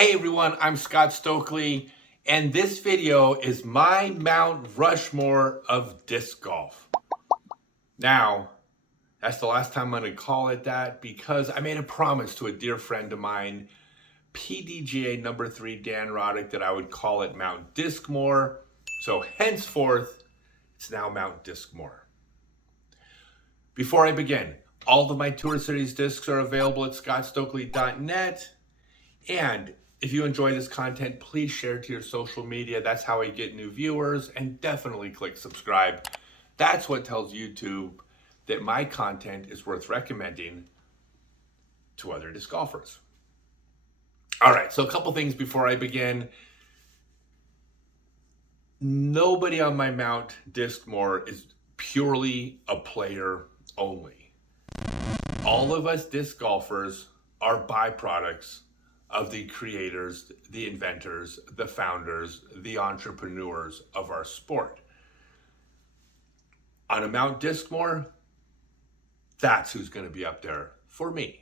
Hey everyone, I'm Scott Stokely, and this video is my Mount Rushmore of disc golf. Now, that's the last time I'm going to call it that because I made a promise to a dear friend of mine, PDGA number 3 Dan Roddick, that I would call it Mount Discmore. So henceforth, it's now Mount Discmore. Before I begin, all of my Tour Series discs are available at scottstokely.net. And if you enjoy this content, please share it to your social media. That's how I get new viewers. And definitely click subscribe. That's what tells YouTube that my content is worth recommending to other disc golfers. All right, so a couple things before I begin. Nobody on my Mount Discmore is purely a player only. All of us disc golfers are byproducts of the creators, the inventors, the founders, the entrepreneurs of our sport. On a Mount Discmore, that's who's going to be up there for me.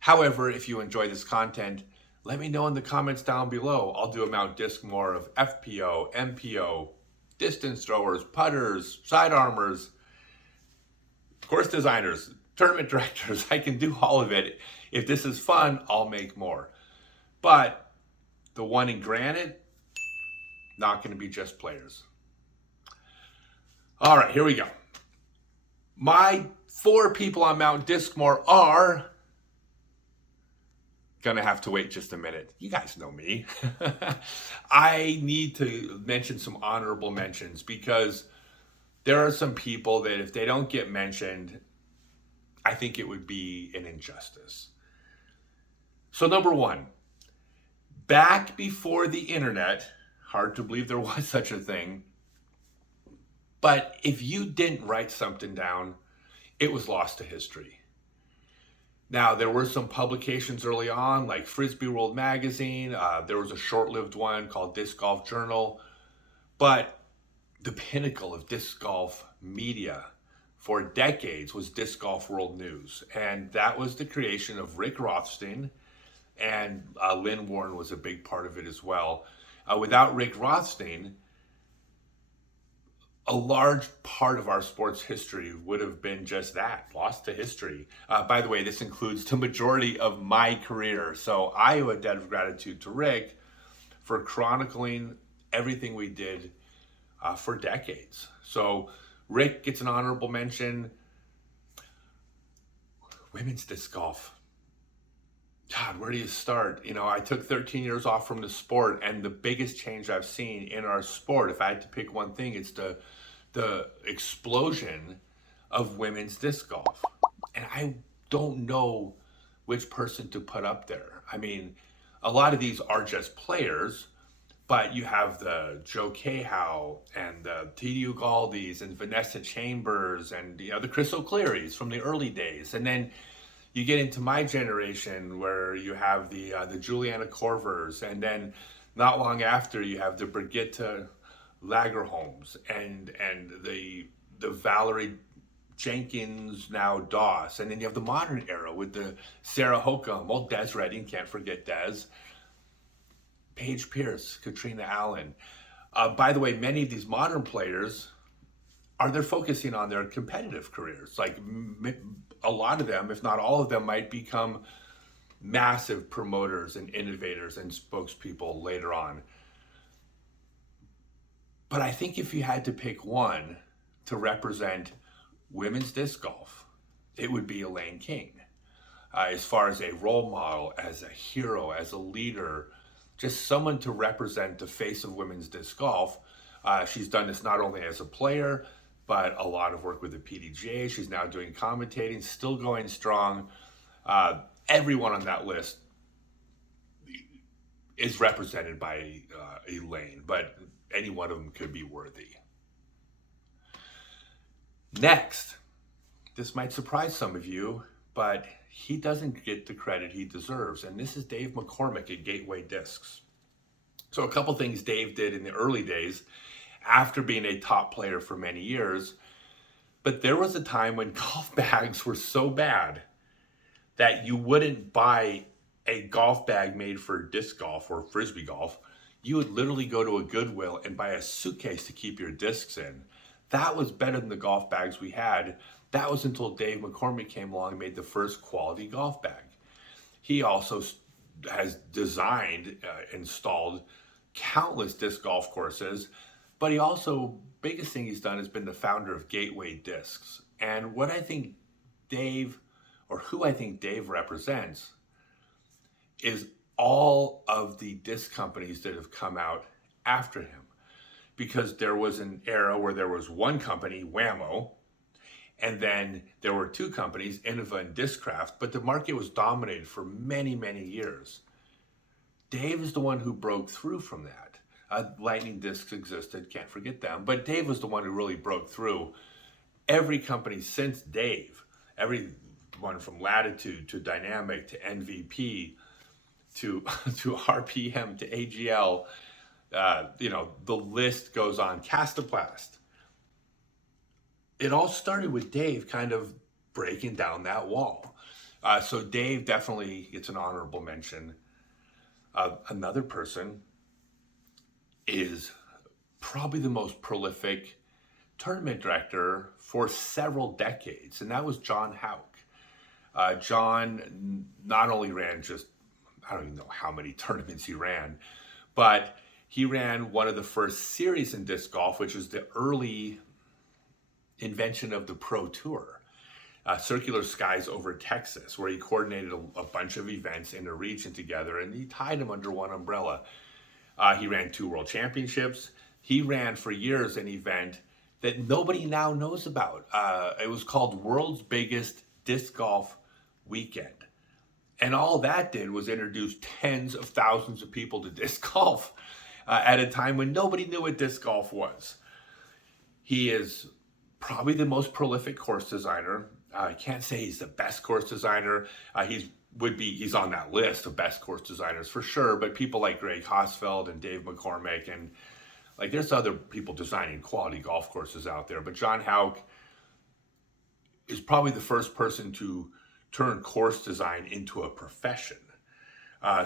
However, if you enjoy this content, let me know in the comments down below. I'll do a Mount Discmore of FPO, MPO, distance throwers, putters, sidearmers, course designers, tournament directors. I can do all of it. If this is fun, I'll make more. But the one in granite, not going to be just players. All right, here we go. My 4 people on Mount Discmore are gonna have to wait just a minute. You guys know me. I need to mention some honorable mentions because there are some people that if they don't get mentioned, I think it would be an injustice. So number 1, back before the internet, hard to believe there was such a thing, but if you didn't write something down, it was lost to history. Now, there were some publications early on, like Frisbee World Magazine. There was a short-lived one called Disc Golf Journal. But the pinnacle of disc golf media for decades was Disc Golf World News. And that was the creation of Rick Rothstein, and Lynn Warren was a big part of it as well. Without Rick Rothstein, a large part of our sports history would have been just that, lost to history. By the way, this includes the majority of my career. So I owe a debt of gratitude to Rick for chronicling everything we did for decades. So Rick gets an honorable mention. Women's disc golf. God, where do you start? You know, I took 13 years off from the sport, and the biggest change I've seen in our sport, if I had to pick one thing, it's the explosion of women's disc golf. And I don't know which person to put up there. I mean, a lot of these are just players, but you have the Joe Cahow and the T.D. Ugaldis and Vanessa Chambers and the Chris O'Clearys from the early days. And then you get into my generation where you have the Juliana Corvers, and then not long after you have the Brigitte Lagerholms and the Valerie Jenkins, now Doss, and then you have the modern era with the Sarah Hokum, old Des Redding, can't forget Des, Paige Pierce, Katrina Allen. By the way, many of these modern players they're focusing on their competitive careers. Like a lot of them, if not all of them, might become massive promoters and innovators and spokespeople later on. But I think if you had to pick one to represent women's disc golf, it would be Elaine King. As far as a role model, as a hero, as a leader, just someone to represent the face of women's disc golf. She's done this not only as a player, but a lot of work with the PDGA. She's now doing commentating, still going strong. Everyone on that list is represented by Elaine, but any one of them could be worthy. Next, this might surprise some of you, but he doesn't get the credit he deserves, and this is Dave McCormick at Gateway Discs. So a couple things Dave did in the early days after being a top player for many years, but there was a time when golf bags were so bad that you wouldn't buy a golf bag made for disc golf or frisbee golf, you would literally go to a Goodwill and buy a suitcase to keep your discs in. That was better than the golf bags we had. That was until Dave McCormick came along and made the first quality golf bag. He also has designed, installed countless disc golf courses, but he also, biggest thing he's done has been the founder of Gateway Discs. And what I think Dave, or who I think Dave represents, is all of the disc companies that have come out after him. Because there was an era where there was one company, Whammo, and then there were two companies, Innova and DISCRAFT, but the market was dominated for many, many years. Dave is the one who broke through from that. Lightning Discs existed, can't forget them, but Dave was the one who really broke through. Every company since Dave, everyone from Latitude to Dynamic to NVP to RPM to AGL, the list goes on. Castoplast. It all started with Dave kind of breaking down that wall. So Dave definitely gets an honorable mention. Another person is probably the most prolific tournament director for several decades, and that was John Houck. John not only ran I don't even know how many tournaments he ran, but he ran one of the first series in disc golf, which was the early invention of the Pro Tour, Circular Skies over Texas, where he coordinated a bunch of events in a region together, and he tied them under one umbrella. He ran 2 world championships. He ran for years an event that nobody now knows about. It was called World's Biggest Disc Golf Weekend. And all that did was introduce tens of thousands of people to disc golf at a time when nobody knew what disc golf was. He is probably the most prolific course designer. I can't say he's the best course designer. He's on that list of best course designers for sure, but people like Greg Hosfeld and Dave McCormick, and like there's other people designing quality golf courses out there, but John Houck is probably the first person to turn course design into a profession.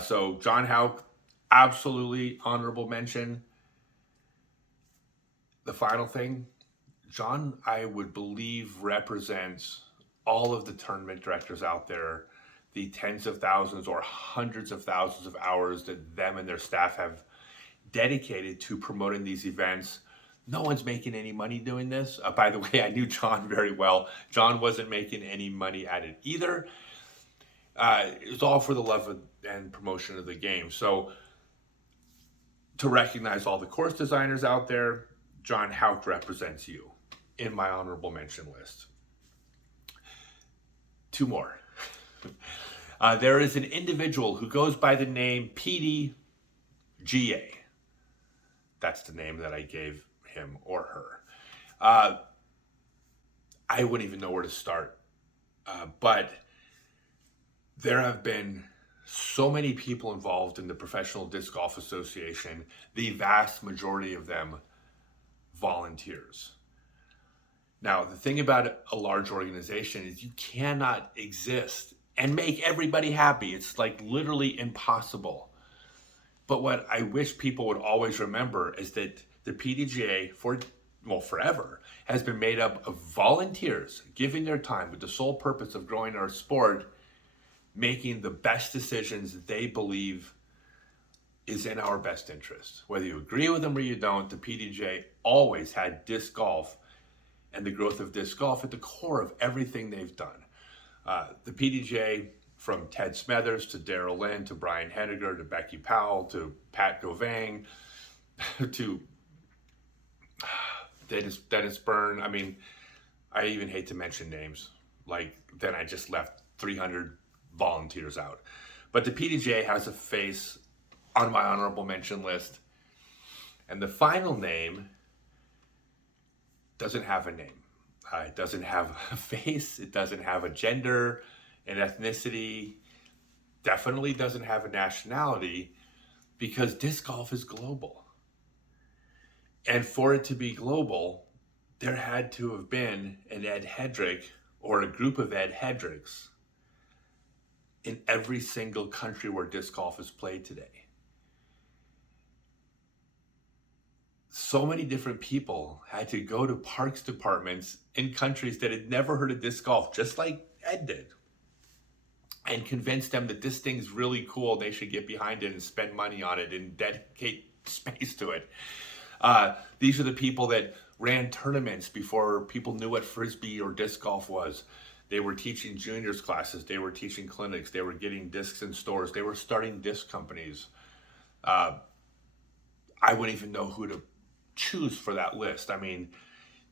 So John Houck, absolutely honorable mention. The final thing, John, I would believe, represents all of the tournament directors out there, the tens of thousands or hundreds of thousands of hours that them and their staff have dedicated to promoting these events. No one's making any money doing this. By the way, I knew John very well. John wasn't making any money at it either. It was all for the love and promotion of the game. So to recognize all the course designers out there, John Houck represents you in my honorable mention list. 2 more. There is an individual who goes by the name PDGA. That's the name that I gave him or her. I wouldn't even know where to start. But there have been so many people involved in the Professional Disc Golf Association, the vast majority of them volunteers. Now, the thing about a large organization is you cannot exist and make everybody happy. It's like literally impossible. But what I wish people would always remember is that the PDGA, forever, has been made up of volunteers giving their time with the sole purpose of growing our sport, making the best decisions that they believe is in our best interest. Whether you agree with them or you don't, the PDGA always had disc golf and the growth of disc golf at the core of everything they've done. The PDGA, from Ted Smethers to Daryl Lynn to Brian Henniger to Becky Powell to Pat Govang to Dennis Byrne. I mean, I even hate to mention names. Like, then I just left 300 volunteers out. But the PDGA has a face on my honorable mention list. And the final name doesn't have a name. It doesn't have a face. It doesn't have a gender, an ethnicity. Definitely doesn't have a nationality, because disc golf is global. And for it to be global, there had to have been an Ed Hedrick or a group of Ed Hedricks in every single country where disc golf is played today. So many different people had to go to parks departments in countries that had never heard of disc golf, just like Ed did, and convince them that this thing's really cool. They should get behind it and spend money on it and dedicate space to it. These are the people that ran tournaments before people knew what Frisbee or disc golf was. They were teaching juniors classes. They were teaching clinics. They were getting discs in stores. They were starting disc companies. I wouldn't even know who to choose for that list. I mean,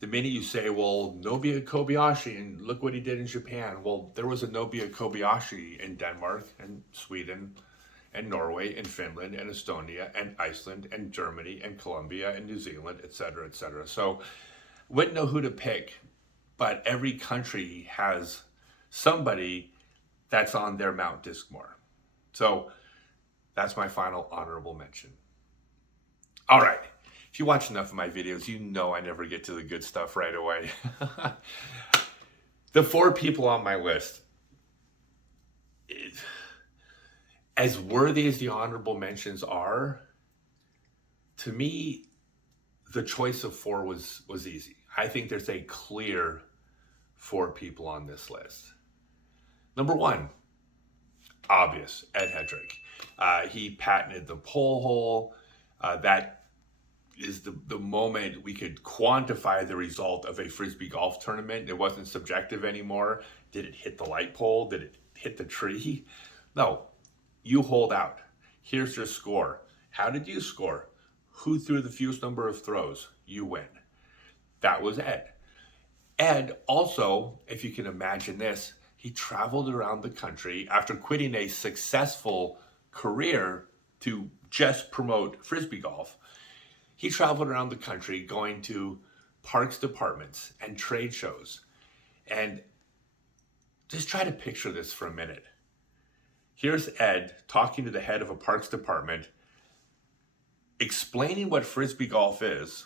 the minute you say, well, Nobuya Kobayashi, and look what he did in Japan. Well, there was a Nobuya Kobayashi in Denmark and Sweden and Norway and Finland and Estonia and Iceland and Germany and Colombia and New Zealand, et cetera, et cetera. So wouldn't know who to pick, but every country has somebody that's on their Mount Discmore. So that's my final honorable mention. All right. If you watch enough of my videos, you know I never get to the good stuff right away. The 4 people on my list, as worthy as the honorable mentions are, to me, the choice of 4 was easy. I think there's a clear 4 people on this list. Number 1, obvious, Ed Hedrick. He patented the pole hole. That is the moment we could quantify the result of a Frisbee golf tournament. It wasn't subjective anymore. Did it hit the light pole? Did it hit the tree? No, you hold out. Here's your score. How did you score? Who threw the fewest number of throws? You win. That was Ed. Ed also, if you can imagine this, he traveled around the country after quitting a successful career to just promote Frisbee golf. He traveled around the country going to parks departments and trade shows. And just try to picture this for a minute. Here's Ed talking to the head of a parks department, explaining what Frisbee golf is,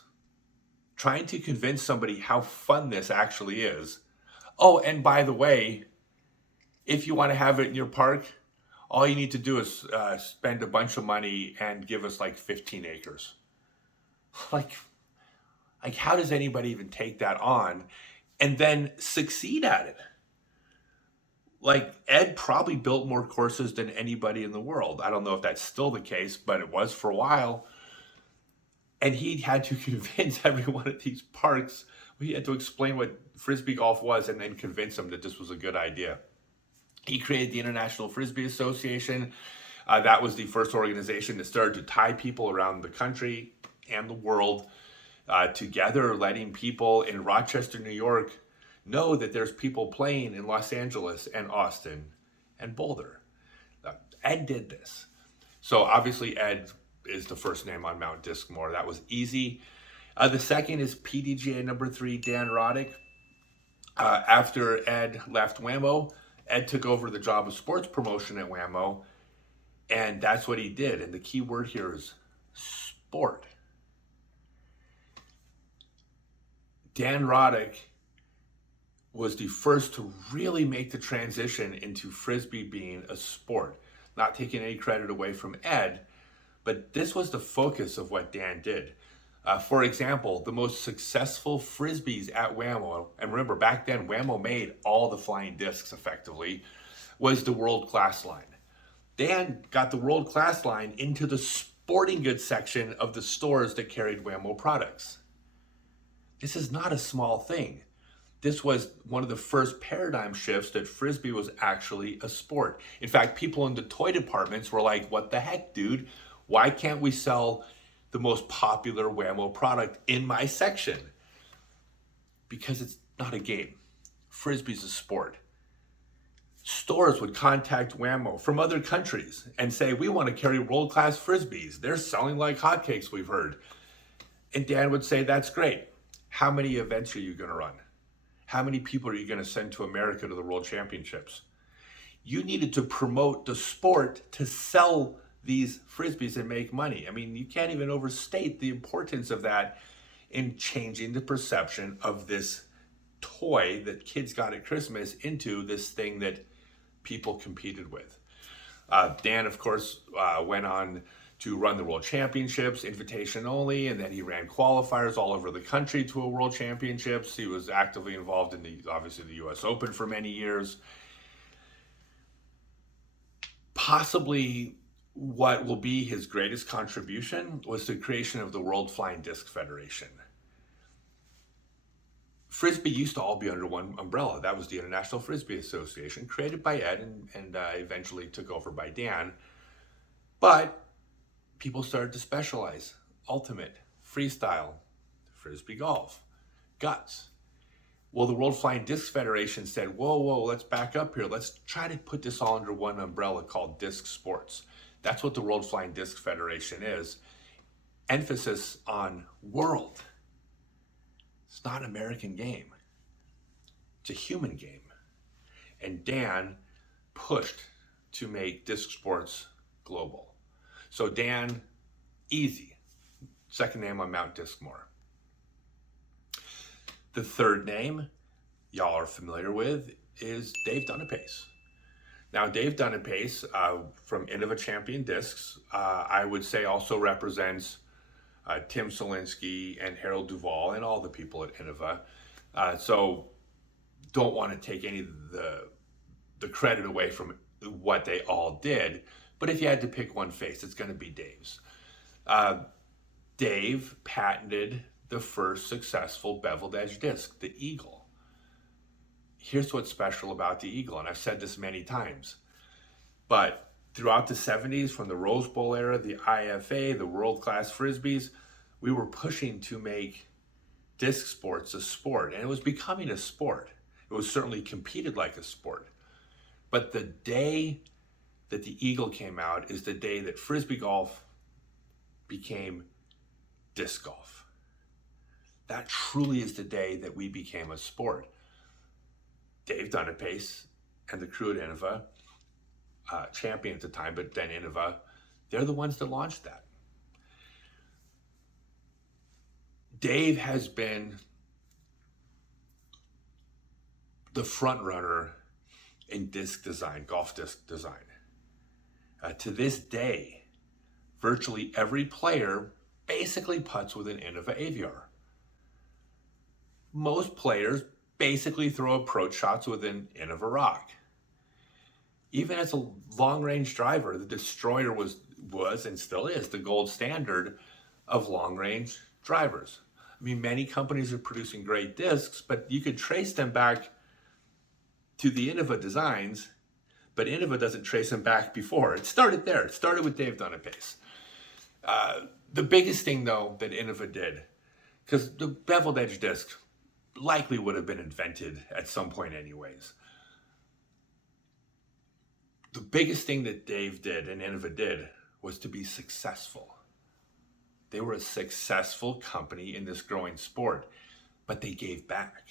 trying to convince somebody how fun this actually is. Oh, and by the way, if you want to have it in your park, all you need to do is spend a bunch of money and give us like 15 acres. Like how does anybody even take that on and then succeed at it? Like, Ed probably built more courses than anybody in the world. I don't know if that's still the case, but it was for a while. And he had to convince every one of these parks. He had to explain what Frisbee golf was and then convince them that this was a good idea. He created the International Frisbee Association. That was the first organization that started to tie people around the country and the world together, letting people in Rochester, New York know that there's people playing in Los Angeles and Austin and Boulder. Ed did this. So obviously Ed is the first name on Mount Discmore. That was easy. The second is PDGA number 3, Dan Roddick. After Ed left Wham-O, Ed took over the job of sports promotion at Wham-O, and that's what he did. And the key word here is sport. Dan Roddick was the first to really make the transition into Frisbee being a sport. Not taking any credit away from Ed, but this was the focus of what Dan did. For example, the most successful Frisbees at Wham-O, and remember back then Wham-O made all the flying discs effectively, was the World Class line. Dan got the World Class line into the sporting goods section of the stores that carried Wham-O products. This is not a small thing. This was one of the first paradigm shifts that Frisbee was actually a sport. In fact, people in the toy departments were like, what the heck, dude? Why can't we sell the most popular Wham-O product in my section? Because it's not a game. Frisbee's a sport. Stores would contact Wham-O from other countries and say, we want to carry world-class Frisbees. They're selling like hotcakes, we've heard. And Dan would say, that's great. How many events are you going to run? How many people are you going to send to America to the World Championships? You needed to promote the sport to sell these Frisbees and make money. I mean, you can't even overstate the importance of that in changing the perception of this toy that kids got at Christmas into this thing that people competed with. Dan, of course, went on to run the World Championships, invitation only, and then he ran qualifiers all over the country to a World Championships. He was actively involved in obviously the U.S. Open for many years. Possibly what will be his greatest contribution was the creation of the World Flying Disc Federation. Frisbee used to all be under one umbrella. That was the International Frisbee Association, created by Ed and eventually took over by Dan. But people started to specialize. Ultimate, freestyle, Frisbee golf, guts. Well, the World Flying Disc Federation said, whoa, let's back up here. Let's try to put this all under one umbrella called disc sports. That's what the World Flying Disc Federation is. Emphasis on world. It's not an American game. It's a human game. And Dan pushed to make disc sports global. So Dan, easy. Second name on Mount Discmore. The third name y'all are familiar with is Dave Dunapace. Now, Dave Dunapace from Innova Champion Discs, I would say also represents Tim Solinsky and Harold Duvall and all the people at Innova. So don't want to take any of the credit away from what they all did. But if you had to pick one face, it's going to be Dave's. Dave patented the first successful beveled edge disc, the Eagle. Here's what's special about the Eagle, and I've said this many times, but throughout the 70s, from the Rose Bowl era, the IFA, the world-class Frisbees, we were pushing to make disc sports a sport, and it was becoming a sport. It was certainly competed like a sport. But the day that the Eagle came out is the day that Frisbee golf became disc golf. That truly is the day that we became a sport. Dave Dunapace and the crew at Innova, champion at the time, but then Innova, they're the ones that launched that. Dave has been the front runner in disc design, golf disc design. To this day, virtually every player basically putts with an Innova Aviar. Most players basically throw approach shots with an Innova Rock. Even as a long-range driver, the Destroyer was and still is the gold standard of long-range drivers. I mean, many companies are producing great discs, but you could trace them back to the Innova designs, but Innova doesn't trace them back before. It started there. It started with Dave Dunapace. The biggest thing, though, that Innova did, because the beveled edge disc likely would have been invented at some point anyways. The biggest thing that Dave did and Innova did was to be successful. They were a successful company in this growing sport, but they gave back.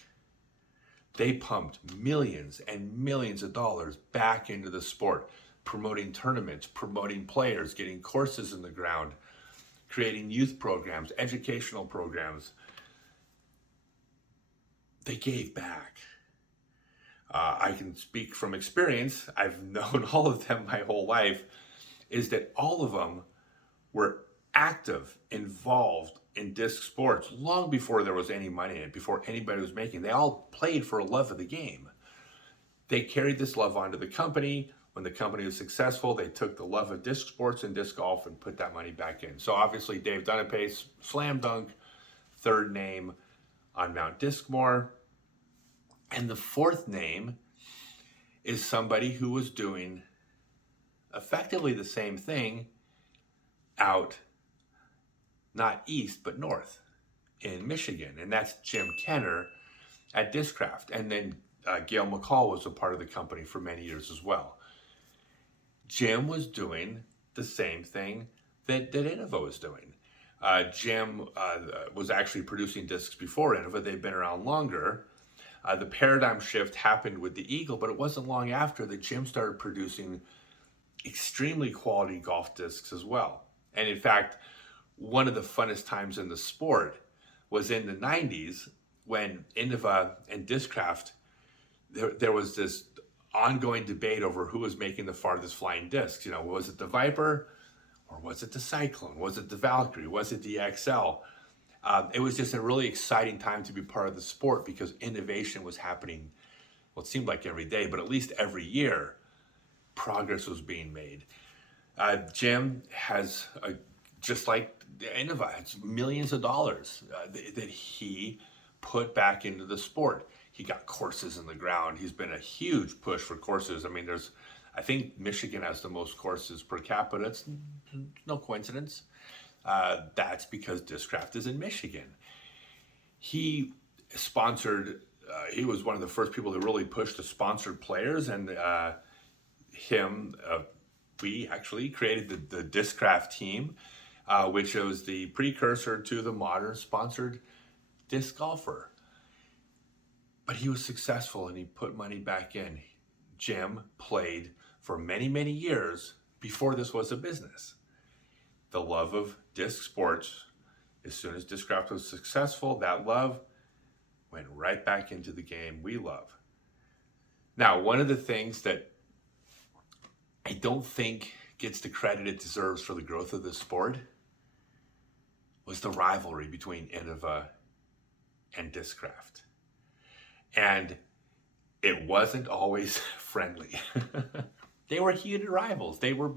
They pumped millions and millions of dollars back into the sport, promoting tournaments, promoting players, getting courses in the ground, creating youth programs, educational programs. They gave back. I can speak from experience. I've known all of them my whole life, is that all of them were active, involved in disc sports long before there was any money in it, before anybody was making. They all played for a love of the game. They carried this love onto the company. When the company was successful, they took the love of disc sports and disc golf and put that money back in. So obviously Dave Dunapace, slam dunk, third name on Mount Discmore. And the fourth name is somebody who was doing effectively the same thing out, not east, but north in Michigan. And that's Jim Kenner at DISCRAFT. And then Gail McCall was a part of the company for many years as well. Jim was doing the same thing that Innova was doing. Jim was actually producing discs before Innova. They've been around longer. The paradigm shift happened with the Eagle, but it wasn't long after that Jim started producing extremely quality golf discs as well. And in fact, one of the funnest times in the sport was in the 90s when Innova and DISCRAFT, there was this ongoing debate over who was making the farthest flying discs. Was it the Viper or was it the Cyclone? Was it the Valkyrie? Was it the XL? It was just a really exciting time to be part of the sport because innovation was happening. Well, it seemed like every day, but at least every year, progress was being made. Jim has, just like Innova, it's millions of dollars that he put back into the sport. He got courses in the ground. He's been a huge push for courses. I mean, I think Michigan has the most courses per capita. It's no coincidence. That's because DISCRAFT is in Michigan. He sponsored, he was one of the first people to really push the sponsored players, and we actually created the DISCRAFT team, which was the precursor to the modern sponsored disc golfer. But he was successful and he put money back in. Jim played for many, many years before this was a business. The love of disc sports, as soon as DISCRAFT was successful, that love went right back into the game we love. Now, one of the things that I don't think gets the credit it deserves for the growth of the sport was the rivalry between Innova and DISCRAFT. And it wasn't always friendly. They were heated rivals. They were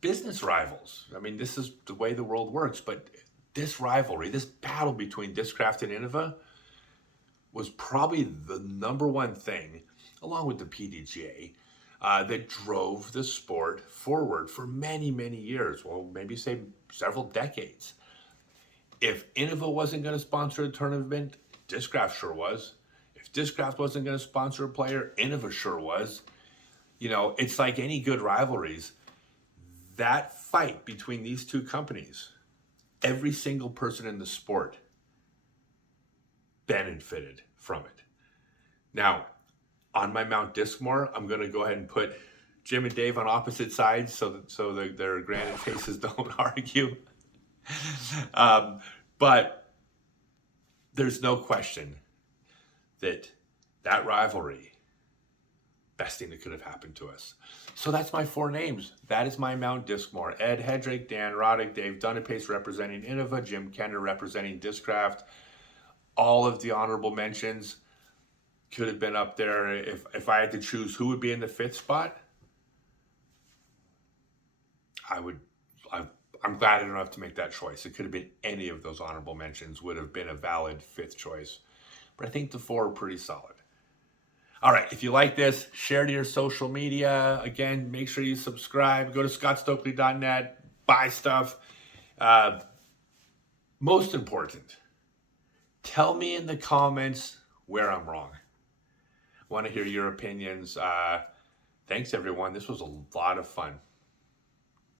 business rivals. I mean, this is the way the world works. But this rivalry, this battle between DISCRAFT and Innova was probably the number one thing, along with the PDGA, that drove the sport forward for many, many years. Well, maybe say several decades. If Innova wasn't going to sponsor a tournament, DISCRAFT sure was. If DISCRAFT wasn't going to sponsor a player, Innova sure was. It's like any good rivalries. That fight between these two companies, every single person in the sport benefited from it. Now, on my Mount Discmore, I'm going to go ahead and put Jim and Dave on opposite sides so their granite faces don't argue. But there's no question that rivalry, best thing that could have happened to us. So that's my 4 names. That is my Mount Discmore. Ed Hedrick, Dan Roddick, Dave Dunapace representing Innova, Jim Kenner representing DISCRAFT. All of the honorable mentions could have been up there. If I had to choose who would be in the 5th spot, I'm glad I don't have to make that choice. It could have been any of those honorable mentions would have been a valid 5th choice. But I think the 4 are pretty solid. All right, if you like this, share to your social media. Again, make sure you subscribe. Go to scottstokely.net, buy stuff. Most important, tell me in the comments where I'm wrong. I want to hear your opinions. Thanks, everyone. This was a lot of fun.